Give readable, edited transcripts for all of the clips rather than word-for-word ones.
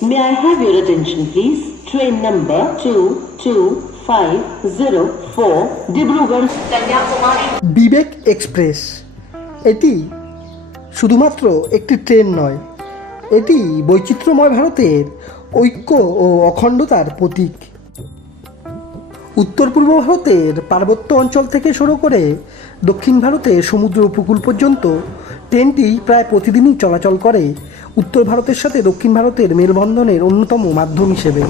May I have your attention, please? Train number 22504 Dibrugarh Kanyakumari. Vivek express এটি শুধুমাত্র একটি train নয়, এটি বৈচিত্র্যময় ভারতের ঐক্য ও অখণ্ডতার প্রতীক। উত্তর পূর্ব ভারতের পার্বত্য অঞ্চল থেকে শুরু করে দক্ষিণ ভারতের সমুদ্র উপকূল পর্যন্ত ট্রেনটি প্রায় প্রতিদিনই চলাচল করে উত্তর ভারতের সাথে দক্ষিণ ভারতের মেলবন্ধনের অন্যতম মাধ্যম হিসেবে।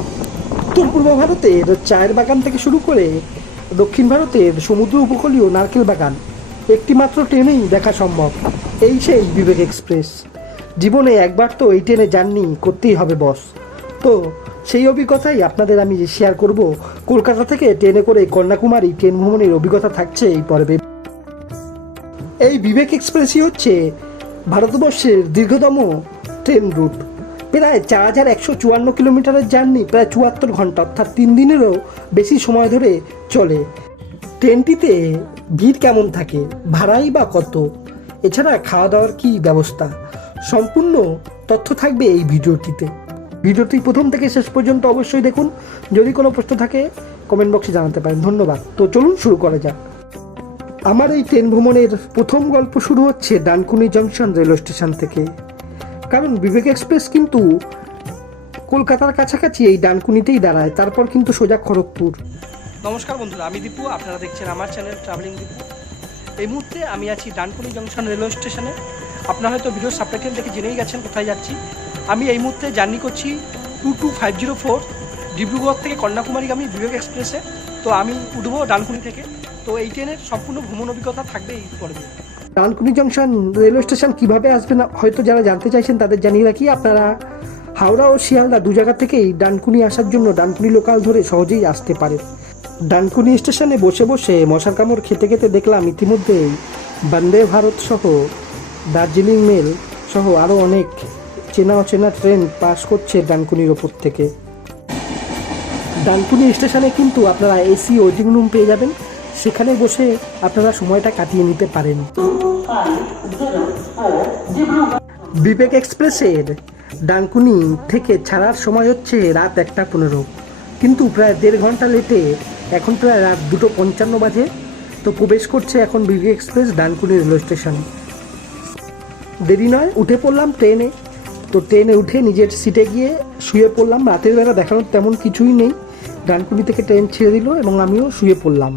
উত্তর পূর্ব ভারতের চায়ের বাগান থেকে শুরু করে দক্ষিণ ভারতের সমুদ্র উপকূলীয় নারকেল বাগান একটি মাত্র ট্রেনেই দেখা সম্ভব। এই সেই বিবেক এক্সপ্রেস। জীবনে একবার তো এই ট্রেনে জার্নি করতেই হবে বস। তো সেই অভিজ্ঞতাই আপনাদের আমি শেয়ার করব। কলকাতা থেকে ট্রেনে করে কন্যাকুমারী ট্রেন ভ্রমণের অভিজ্ঞতা থাকছে এই পর্বে। এই বিবেক এক্সপ্রেসই হচ্ছে ভারতবর্ষের দীর্ঘতম ট্রেন রুট। প্রায় 4154 কিলোমিটারের জার্নি প্রায় 74 ঘন্টা, অর্থাৎ 3 দিনেরও বেশি সময় ধরে চলে। ট্রেনটিতে ভিড় কেমন থাকে, ভাড়াই বা কত, এছাড়া খাওয়া দাওয়ার কী ব্যবস্থা, সম্পূর্ণ তথ্য থাকবে এই ভিডিওটিতে। ভিডিওটি প্রথম থেকে শেষ পর্যন্ত অবশ্যই দেখুন। যদি কোনো প্রশ্ন থাকে কমেন্ট বক্সে জানাতে পারেন। ধন্যবাদ। তো চলুন শুরু করা যাক। আমার এই ট্রেন ভ্রমণের প্রথম গল্প শুরু হচ্ছে ডানকুনি জংশন রেলওয়ে স্টেশন থেকে। কারণ বিবেক এক্সপ্রেস কিন্তু কলকাতার কাছাকাছি এই ডানকুনিতেই দাঁড়ায়, তারপর কিন্তু সোজা খড়গপুর। নমস্কার বন্ধুরা, আমি দীপু, আপনারা দেখছেন আমার চ্যানেল ট্রাভেলিং দীপু। এই মুহূর্তে আমি আছি ডানকুনি জংশন রেলওয়ে স্টেশনে। আপনারা হয়তো ভিডিওর সাবটাইটেল দেখে জেনেই গেছেন কোথায় যাচ্ছি। আমি এই মুহূর্তে জার্নি করছি 22504 ডিব্রুগড় থেকে কন্যাকুমারীগামী বিবেক এক্সপ্রেসে। তো আমি উঠবো ডানকুনি থেকে। তো এই ট্রেনের সম্পূর্ণ ভ্রমণ অভিজ্ঞতা থাকবে এই পর্বে। ডানকুনি জংশন রেলওয়ে স্টেশন কীভাবে আসবেন হয়তো যারা জানতে চাইছেন তাদের জানিয়ে রাখি, আপনারা হাওড়া ও শিয়ালদা দু জায়গা থেকেই ডানকুনি আসার জন্য ডানকুনি লোকাল ধরে সহজেই আসতে পারে। ডানকুনি স্টেশনে বসে বসে মশার কামড় খেতে খেতে দেখলাম ইতিমধ্যেই বন্দে ভারত সহ দার্জিলিং মেল সহ আরও অনেক চেনা অচেনা ট্রেন পাস করছে ডানকুনির ওপর থেকে। ডানকুনি স্টেশনে কিন্তু আপনারা এসি ওয়েটিং রুম পেয়ে যাবেন, সেখানে বসে আপনারা সময়টা কাটিয়ে নিতে পারেন। বিবেক এক্সপ্রেসের ডানকুনি থেকে ছাড়ার সময় হচ্ছে রাত 1:15, কিন্তু প্রায় 1.5 ঘন্টা লেটে এখন প্রায় রাত 2:55 বাজে। তো প্রবেশ করছে এখন বিবেক এক্সপ্রেস ডানকুনি রেলওয়ে স্টেশনে। দেরি নয়, উঠে পড়লাম ট্রেনে। তো ট্রেনে উঠে নিজের সিটে গিয়ে শুয়ে পড়লাম। রাতের বেলা দেখানোর তেমন কিছুই নেই, ডানকুনি থেকে ট্রেন ছেড়ে দিল এবং আমিও শুয়ে পড়লাম।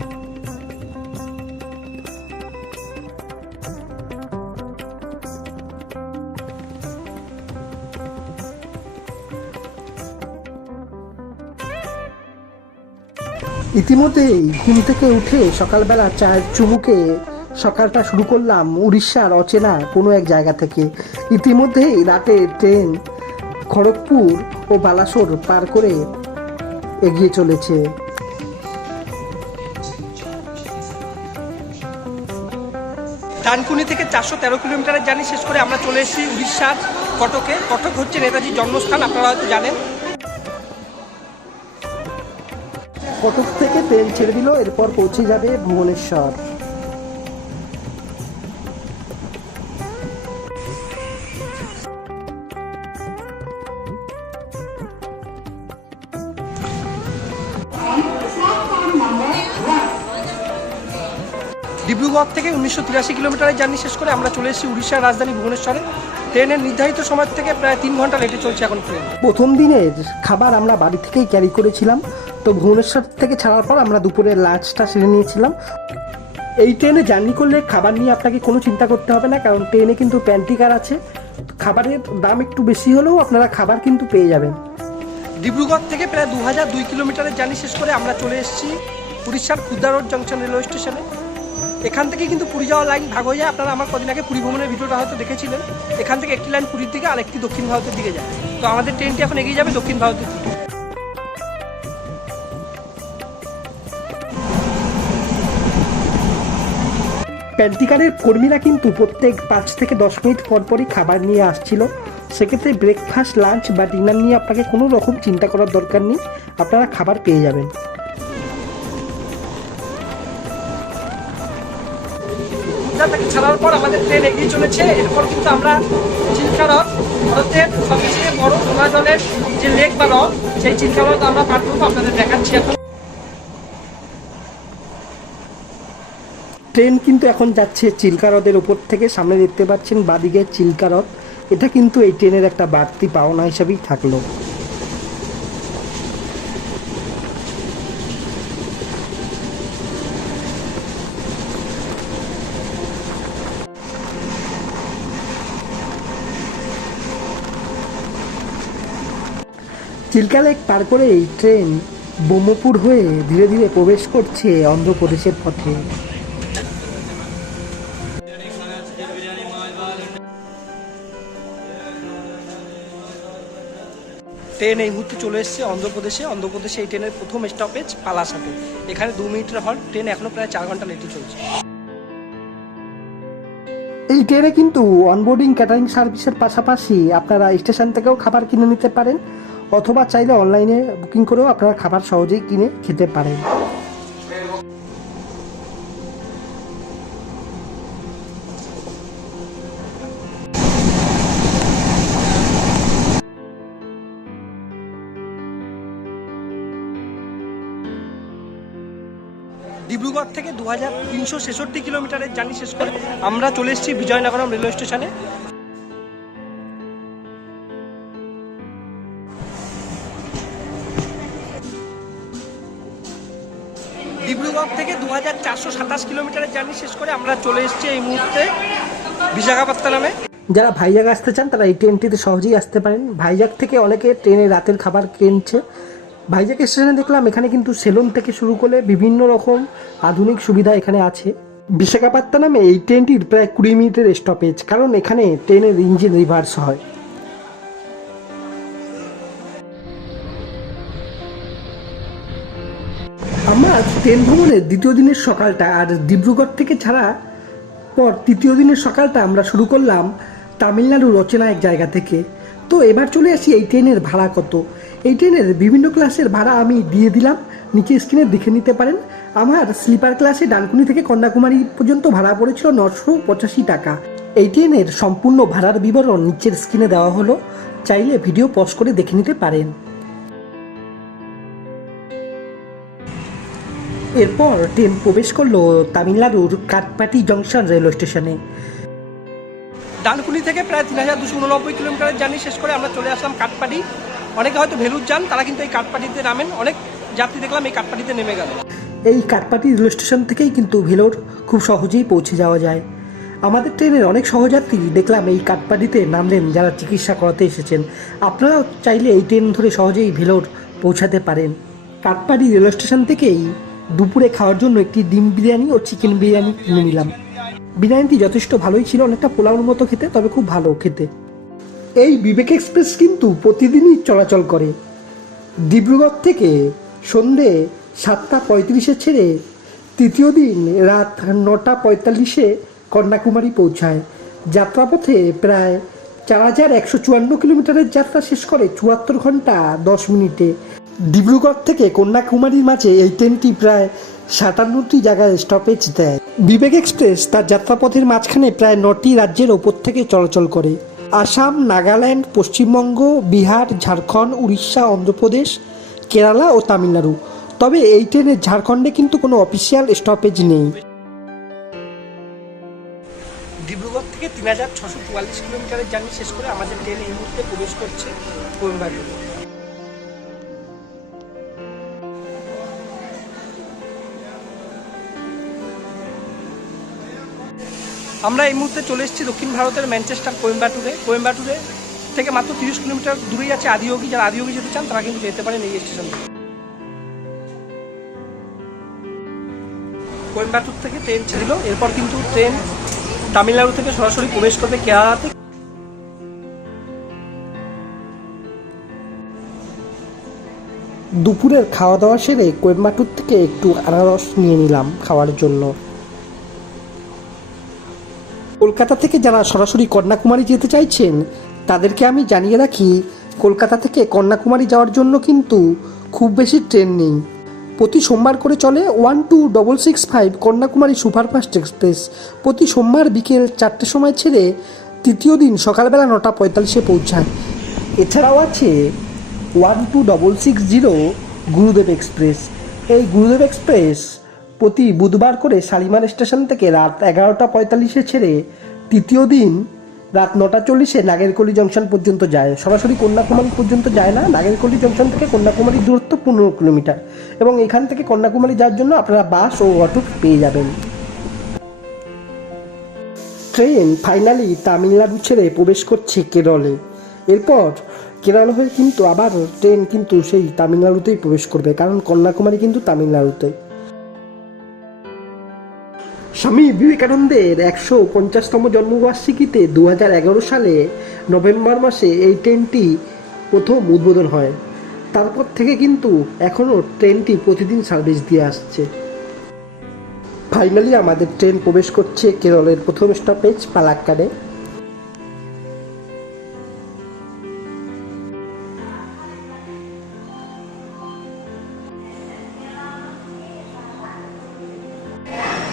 ইতিমধ্যেই ঘুম থেকে উঠে সকালবেলা চায়ের চুমুকে সকালটা শুরু করলাম উড়িষ্যার অচেনা কোনো এক জায়গা থেকে। ইতিমধ্যেই রাতে ট্রেন খড়গপুর ও বালাসোর পার করে এগিয়ে চলেছে। ডানকুনি থেকে 413 কিলোমিটারের জার্নি শেষ করে আমরা চলে এসেছি উড়িষ্যার কটকে। কটক হচ্ছে নেতাজির জন্মস্থান, আপনারা হয়তো জানেন। কটক থেকে ট্রেন ছেড়ে দিল, এরপর পৌঁছে যাবে ভুবনেশ্বর। ডিব্রুগড় থেকে 1983 কিলোমিটারের জার্নি শেষ করে আমরা চলে এসেছি উড়িষ্যার রাজধানী ভুবনেশ্বরে। ট্রেনের নির্ধারিত সময় থেকে প্রায় 3 ঘন্টা লেটে চলছে এখন ট্রেন। প্রথম দিনের খাবার আমরা বাড়ি থেকেই ক্যারি করেছিলাম। তো ভুবনেশ্বর থেকে ছাড়ার পর আমরা দুপুরের লাঞ্চটা সেরে নিয়েছিলাম। এই ট্রেনে জার্নি করলে খাবার নিয়ে আপনাকে কোনো চিন্তা করতে হবে না, কারণ ট্রেনে কিন্তু প্যান্ট্রি কার আছে। খাবারের দাম একটু বেশি হলেও আপনারা খাবার কিন্তু পেয়ে যাবেন। ডিব্রুগড় থেকে প্রায় 2002 কিলোমিটারের জার্নি শেষ করে আমরা চলে এসেছি উড়িষ্যার খুদ্দা রোড জংশন রেলওয়ে স্টেশনে। এখান থেকে কিন্তু পুরী যাওয়ার লাইন ভাগ হয়ে যায়। আপনারা আমার কদিন আগে পুরী ভ্রমণের ভিডিওটা হয়তো দেখেছিলেন। এখান থেকে একটি লাইন পুরীর দিকে আর একটি দক্ষিণ ভারতের দিকে যায়। তো আমাদের ট্রেনটি এখন এগিয়ে যাবে দক্ষিণ ভারতের দিকে। প্যান্টিকারের কর্মীরা কিন্তু প্রত্যেক 5 থেকে 10 মিনিট পর পরই খাবার নিয়ে আসছিল। সেক্ষেত্রে ব্রেকফাস্ট, লাঞ্চ বা ডিনার নিয়ে আপনাকে কোনো রকম চিন্তা করার দরকার নেই, আপনারা খাবার পেয়ে যাবেন। ছাড়ার পর আমাদের ট্রেন এগিয়ে চলেছে। এরপর কিন্তু আমরা চিলকারক ভারতের সবচেয়ে বড় নোনা জলের যে লেক বা হ্রদ, সেই চিল্কা হ্রদ আমরা পার করবো, আপনাদের দেখাচ্ছি এখন। ট্রেন কিন্তু এখন যাচ্ছে চিল্কা হ্রদের উপর থেকে। সামনে দেখতে পাচ্ছেন বাদিকে চিল্কা হ্রদ। এটা কিন্তু এই ট্রেনের একটা বাড়তি পাওনা হিসাবেই থাকলো। চিল্কা লেক পার করে এই ট্রেন ব্রহ্মপুর হয়ে ধীরে ধীরে প্রবেশ করছে অন্ধ্রপ্রদেশের পথে। ট্রেন এই মুহূর্তে চলে এসেছে অন্ধ্রপ্রদেশে এই ট্রেনের প্রথম স্টপেজ পালাসাতে। এখানে 2 মিনিটের হল্ট, ট্রেন এখনো প্রায় 4 ঘন্টা লেটে চলছে। এই ট্রেনে কিন্তু অনবোর্ডিং ক্যাটারিং সার্ভিসের পাশাপাশি আপনারা স্টেশন থেকেও খাবার কিনে নিতে পারেন, অথবা চাইলে অনলাইনে বুকিং করেও আপনারা খাবার সহজেই কিনে খেতে পারেন। ডিব্রুগড় থেকে 2366 কিলোমিটারের জার্নি শেষ করে আমরা চলে এসেছি বিজয়নগরম রেলওয়ে স্টেশনে। ডিব্রুগড় থেকে 2427 কিলোমিটারের জার্নি শেষ করে আমরা চলে এসেছি এই মুহূর্তে বিশাখাপত্তনমে। যারা ভাইজাগ আসতে চান তারা এই ট্রেনটিতে সহজেই আসতে পারেন। ভাইজাগ থেকে অনেকে ট্রেনে রাতের খাবার কিনছে। ভাইজাগ স্টেশনে দেখলাম এখানে কিন্তু সেলুন থেকে শুরু করে বিভিন্ন রকম আধুনিক সুবিধা এখানে আছে। বিশাখাপত্তনমে এই ট্রেনটির প্রায় 20 মিনিটের স্টপেজ, কারণ এখানে ট্রেনের ইঞ্জিন রিভার্স হয়। আমার ট্রেন ভ্রমণের দ্বিতীয় দিনের সকালটা আর ডিব্রুগড় থেকে ছাড়া পর তৃতীয় দিনের সকালটা আমরা শুরু করলাম তামিলনাড়ুর অচেনা এক জায়গা থেকে। তো এবার চলে আসি এই ট্রেনের ভাড়া কত। এই ট্রেনের বিভিন্ন ক্লাসের ভাড়া আমি দিয়ে দিলাম, নিচে স্ক্রিনে দেখে নিতে পারেন। আমার স্লিপার ক্লাসে ডানকুনি থেকে কন্যাকুমারী পর্যন্ত ভাড়া পড়েছিল 985 টাকা। এই ট্রেনের সম্পূর্ণ ভাড়ার বিবরণ নিচের স্ক্রিনে দেওয়া হলো, চাইলে ভিডিও পজ করে দেখে নিতে পারেন। এরপর ট্রেন প্রবেশ করলো তামিলনাড়ুর কাটপাটি জংশন রেলওয়ে স্টেশনে। ডানকুনি থেকে প্রায় 3289 কিলোমিটারের জার্নি শেষ করে আমরা চলে আসলাম কাটপাটি। অনেকে হয়তো ভেলুর যান, তারা কিন্তু এই কাটপাটিতে নামেন। অনেক যাত্রী দেখলাম এই কাটপাটিতে নেমে গেল। এই কাটপাটি রেলওয়ে স্টেশন থেকেই কিন্তু ভেলোর খুব সহজেই পৌঁছে যাওয়া যায়। আমাদের ট্রেনের অনেক সহযাত্রী দেখলাম এই কাটপাটিতে নামলেন যারা চিকিৎসা করাতে এসেছেন। আপনারাও চাইলে এই ট্রেন ধরে সহজেই ভেলোর পৌঁছাতে পারেন। কাটপাটি রেলওয়ে স্টেশন থেকেই দুপুরে খাওয়ার জন্য একটি ডিম বিরিয়ানি ও চিকেন বিরিয়ানি কিনে নিলাম। বিরিয়ানিটি যথেষ্ট ভালোই ছিল, অনেকটা পোলাওর মতো খেতে, তবে খুব ভালো খেতে। এই বিবেক এক্সপ্রেস কিন্তু প্রতিদিনই চলাচল করে। ডিব্রুগড় থেকে সন্ধে 7:35 ছেড়ে তৃতীয় দিন রাত 9:45 কন্যাকুমারী পৌঁছায়। যাত্রাপথে প্রায় 4154 কিলোমিটারের যাত্রা শেষ করে 74 ঘন্টা 10 মিনিটে। ডিব্রুগড় থেকে কন্যাকুমারীর মাঝে এই ট্রেনটি প্রায় 57টি জায়গায় স্টপেজ দেয়। বিবেক এক্সপ্রেস তার যাত্রাপথের মাঝখানে প্রায় 9টি রাজ্যের ওপর থেকে চলাচল করে: আসাম, নাগাল্যান্ড, পশ্চিমবঙ্গ, বিহার, ঝাড়খণ্ড, উড়িষ্যা, অন্ধ্রপ্রদেশ, কেরালা ও তামিলনাড়ু। তবে এই ট্রেনের ঝাড়খণ্ডে কিন্তু কোনো অফিসিয়াল স্টপেজ নেই। ডিব্রুগড় থেকে 3644 কিলোমিটারের জার্নি শেষ করে আমাদের ট্রেন এই মুহূর্তে প্রবেশ করছে কোয়েম্বাটুরে। আমরা এই মুহূর্তে চলে এসেছি দক্ষিণ ভারতের ম্যানচেস্টার কোয়েম্বাটুরে থেকে মাত্র 30 কিলোমিটার দূরেই আছে আদিয়োগী। যারা আদিয়োগী যেতে চান তারা কিন্তু যেতে পারেন এই স্টেশন থেকে। কোয়েম্বাটুর থেকে ট্রেন ছিল, এরপর কিন্তু ট্রেন তামিলনাড়ু থেকে সরাসরি প্রবেশ করবে কেরালাতে। দুপুরের খাওয়া দাওয়া সেরে কোয়েম্বাটুর থেকে একটু আনারস নিয়ে নিলাম খাওয়ার জন্য। কলকাতা থেকে যারা সরাসরি কন্যাকুমারী যেতে চাইছেন তাদেরকে আমি জানিয়ে রাখি, কলকাতা থেকে কন্যাকুমারী যাওয়ার জন্য কিন্তু খুব বেশি ট্রেন নেই। প্রতি সোমবার করে চলে 12665 কন্যাকুমারী সুপারফাস্ট এক্সপ্রেস। প্রতি সোমবার বিকেল 4টের সময় ছেড়ে তৃতীয় দিন সকালবেলা 9:45 পৌঁছায়। এছাড়াও আছে 12660 গুরুদেব এক্সপ্রেস। এই গুরুদেব এক্সপ্রেস প্রতি বুধবার করে শালিমার স্টেশন থেকে রাত 11:45 ছেড়ে তৃতীয় দিন রাত 9:40 নাগেরকলি জংশন পর্যন্ত যায়। সরাসরি কন্যাকুমারী পর্যন্ত যায় না, নাগেরকলি জংশন থেকে কন্যাকুমারীর দূরত্ব 15 কিলোমিটার, এবং এখান থেকে কন্যাকুমারী যাওয়ার জন্য আপনারা বাস ও অটো পেয়ে যাবেন। ট্রেন ফাইনালি তামিলনাড়ু ছেড়ে প্রবেশ করছে কেরলে। এরপর কেরল হয়ে কিন্তু আবার ট্রেন কিন্তু সেই তামিলনাড়ুতেই প্রবেশ করবে, কারণ কন্যাকুমারী কিন্তু তামিলনাড়ুতে। স্বামী বিবেকানন্দের 150তম জন্মবার্ষিকীতে 2011 সালে নভেম্বর মাসে এই ট্রেনটি প্রথম উদ্বোধন হয়। তারপর থেকে কিন্তু এখনও ট্রেনটি প্রতিদিন সার্ভিস দিয়ে আসছে। ফাইনালি আমাদের ট্রেন প্রবেশ করছে কেরলের প্রথম স্টপেজ পালাক্কাড়ে।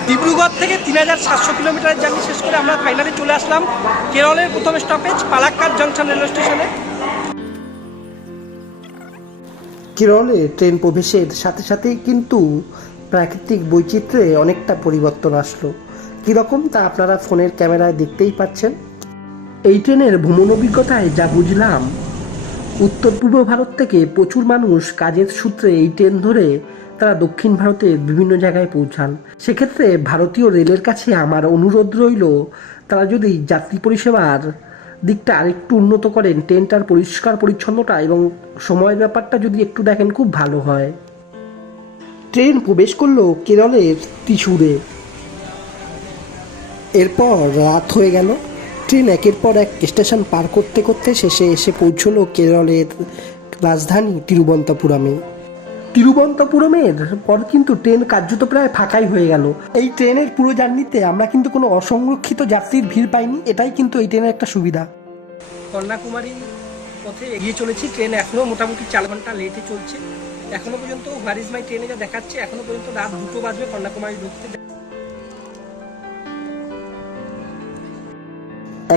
ডিব্রুগড় থেকে 3700 কিলোমিটারের জার্নি শেষ করে আমরা ফাইনালি চলে আসলাম কেরলের প্রথম স্টপেজ পালাক্কাড় জংশন রেলওয়ে স্টেশনে। কেরলে ট্রেন প্রবেশের সাথে সাথেই কিন্তু প্রাকৃতিক বৈচিত্র্যে অনেকটা পরিবর্তন আসলো। কীরকম তা আপনারা ফোনের ক্যামেরায় দেখতেই পাচ্ছেন। এই ট্রেনের ভ্রমণ অভিজ্ঞতায় যা বুঝলাম, উত্তর পূর্ব ভারত থেকে প্রচুর মানুষ কাজের সূত্রে এই ট্রেন ধরে তারা দক্ষিণ ভারতের বিভিন্ন জায়গায় পৌঁছান। সেক্ষেত্রে ভারতীয় রেলের কাছে আমার অনুরোধ রইল, তারা যদি যাত্রী পরিষেবার দিকটা আরেকটু উন্নত করেন, ট্রেনটার পরিষ্কার পরিচ্ছন্নতা এবং সময়ের ব্যাপারটা যদি একটু দেখেন, খুব ভালো হয়। ট্রেন প্রবেশ করলো কেরলের ত্রিশূরে। এরপর রাত হয়ে গেল। ট্রেন একের পর এক স্টেশন পার করতে করতে শেষে এসে পৌঁছলো কেরলের রাজধানী তিরুবনন্তপুরমে। তিরুবনন্তপুরমের পর কিন্তু ট্রেন কার্যত প্রায় ফাঁকাই হয়ে গেল। এই ট্রেনের পুরো জার্নিতে আমরা কিন্তু কোনো অসংরক্ষিত যাত্রীর ভিড় পাইনি, এটাই কিন্তু এই ট্রেনের একটা সুবিধা। কন্যাকুমারী পথে এগিয়ে চলেছি। ট্রেন এখনও মোটামুটি 4 ঘন্টা লেটে চলছে। এখনো পর্যন্ত হোয়ার ইজ মাই ট্রেনে যা দেখাচ্ছে, এখনো পর্যন্ত রাত 2টো বাজবে কন্যাকুমারী ঢুকতে।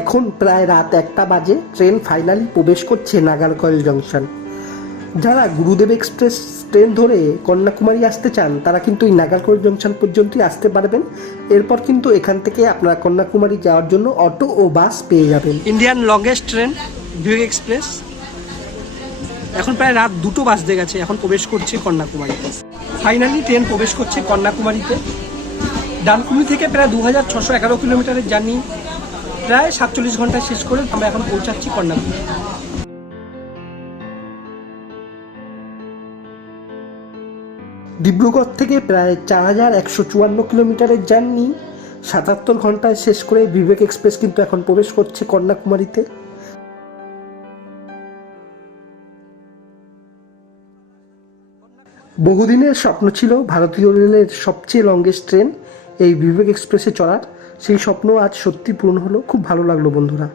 এখন প্রায় রাত 1টা বাজে। ট্রেন ফাইনালি প্রবেশ করছে নাগারকয়েল জংশন। যারা গুরুদেব এক্সপ্রেস ট্রেন ধরে কন্যাকুমারী আসতে চান, তারা কিন্তু এই নাগারকয়েল জংশন পর্যন্তই আসতে পারবেন। এরপর কিন্তু এখান থেকে আপনারা কন্যাকুমারী যাওয়ার জন্য অটো ও বাস পেয়ে যাবেন। ইন্ডিয়ান লংগেস্ট ট্রেন বিবেক এক্সপ্রেস। এখন প্রায় রাত 2টো বাজতে গেছে, এখন প্রবেশ করছে কন্যাকুমারীতে। ফাইনালি ট্রেন প্রবেশ করছে কন্যাকুমারীতে। ডানকুনি থেকে প্রায় 2611 কিলোমিটারের জার্নি প্রায় 47 ঘন্টায় শেষ করে আমরা এখন পৌঁছাচ্ছি কন্যাকুমারী। ডিব্রুগড় থেকে প্রায় 4154 কিলোমিটারের জার্নি 77 ঘন্টায় শেষ করে বিবেক এক্সপ্রেস কিন্তু এখন প্রবেশ করছে কন্যাকুমারীতে। বহুদিনের স্বপ্ন ছিল ভারতীয় রেলের সবচেয়ে লংগেস্ট ট্রেন এই বিবেক এক্সপ্রেসে চড়ার। সেই স্বপ্ন আজ সত্যি পূরণ হলো। খুব ভালো লাগলো বন্ধুরা।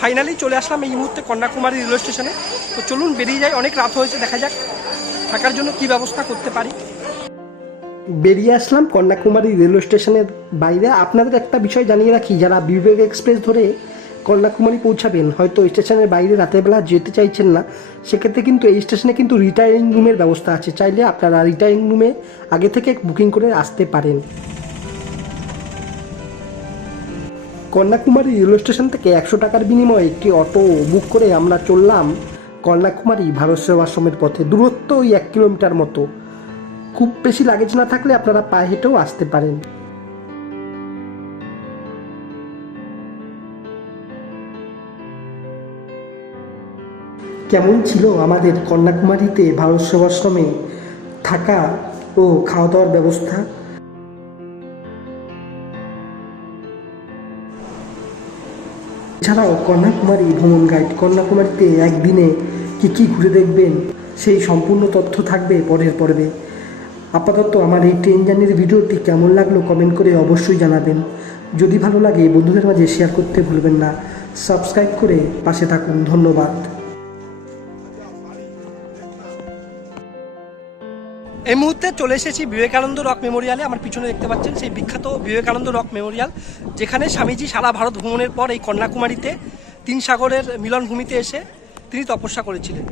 ফাইনালি চলে আসলাম এই মুহূর্তে কন্যাকুমারী রেলওয়ে স্টেশনে। তো চলুন বেরিয়ে যাই, অনেক রাত হয়েছে, দেখা যাক থাকার জন্য কি ব্যবস্থা করতে পারি। বেরিয়ে আসলাম কন্যাকুমারী রেলওয়ে স্টেশনের বাইরে। আপনাদের একটা বিষয় জানিয়ে রাখি, যারা বিবেক এক্সপ্রেস ধরে কন্যাকুমারী পৌঁছাবেন, হয়তো স্টেশনের বাইরে রাতের বেলা যেতে চাইছেন না, সেক্ষেত্রে কিন্তু এই স্টেশনে কিন্তু রিটায়ারিং রুমের ব্যবস্থা আছে। চাইলে আপনারা রিটায়ারিং রুমে আগে থেকে বুকিং করে আসতে পারেন। কন্যাকুমারী রেলওয়ে স্টেশন থেকে 100 টাকার বিনিময়ে একটি অটো বুক করে আমরা চললাম কন্যাকুমারী ভারত সেবাশ্রমের পথে। দূরত্ব ওই 1 কিলোমিটার মতো। খুব বেশি লাগেজ না থাকলে আপনারা পায়ে হেঁটেও আসতে পারেন। কেমন ছিল আমাদের কন্যাকুমারীতে ভারত সেবাশ্রমে থাকা ও খাওয়া দাওয়ার ব্যবস্থা? এছাড়াও কন্যাকুমারী ভ্রমণ গাইড, কন্যাকুমারীতে একদিনে কী কী ঘুরে দেখবেন সেই সম্পূর্ণ তথ্য থাকবে পরের পর্বে। আপাতত আমার এই ট্রেন জার্নির ভিডিওটি কেমন লাগলো কমেন্ট করে অবশ্যই জানাবেন। যদি ভালো লাগে বন্ধুদের মাঝে শেয়ার করতে ভুলবেন না। সাবস্ক্রাইব করে পাশে থাকুন। ধন্যবাদ। এই মুহূর্তে চলে এসেছি বিবেকানন্দ রক মেমোরিয়ালে। আমার পিছনে দেখতে পাচ্ছেন সেই বিখ্যাত বিবেকানন্দ রক মেমোরিয়াল, যেখানে স্বামীজি সারা ভারত ভ্রমণের পর এই কন্যাকুমারীতে তিন সাগরের মিলনভূমিতে এসে তিনি তপস্যা করেছিলেন।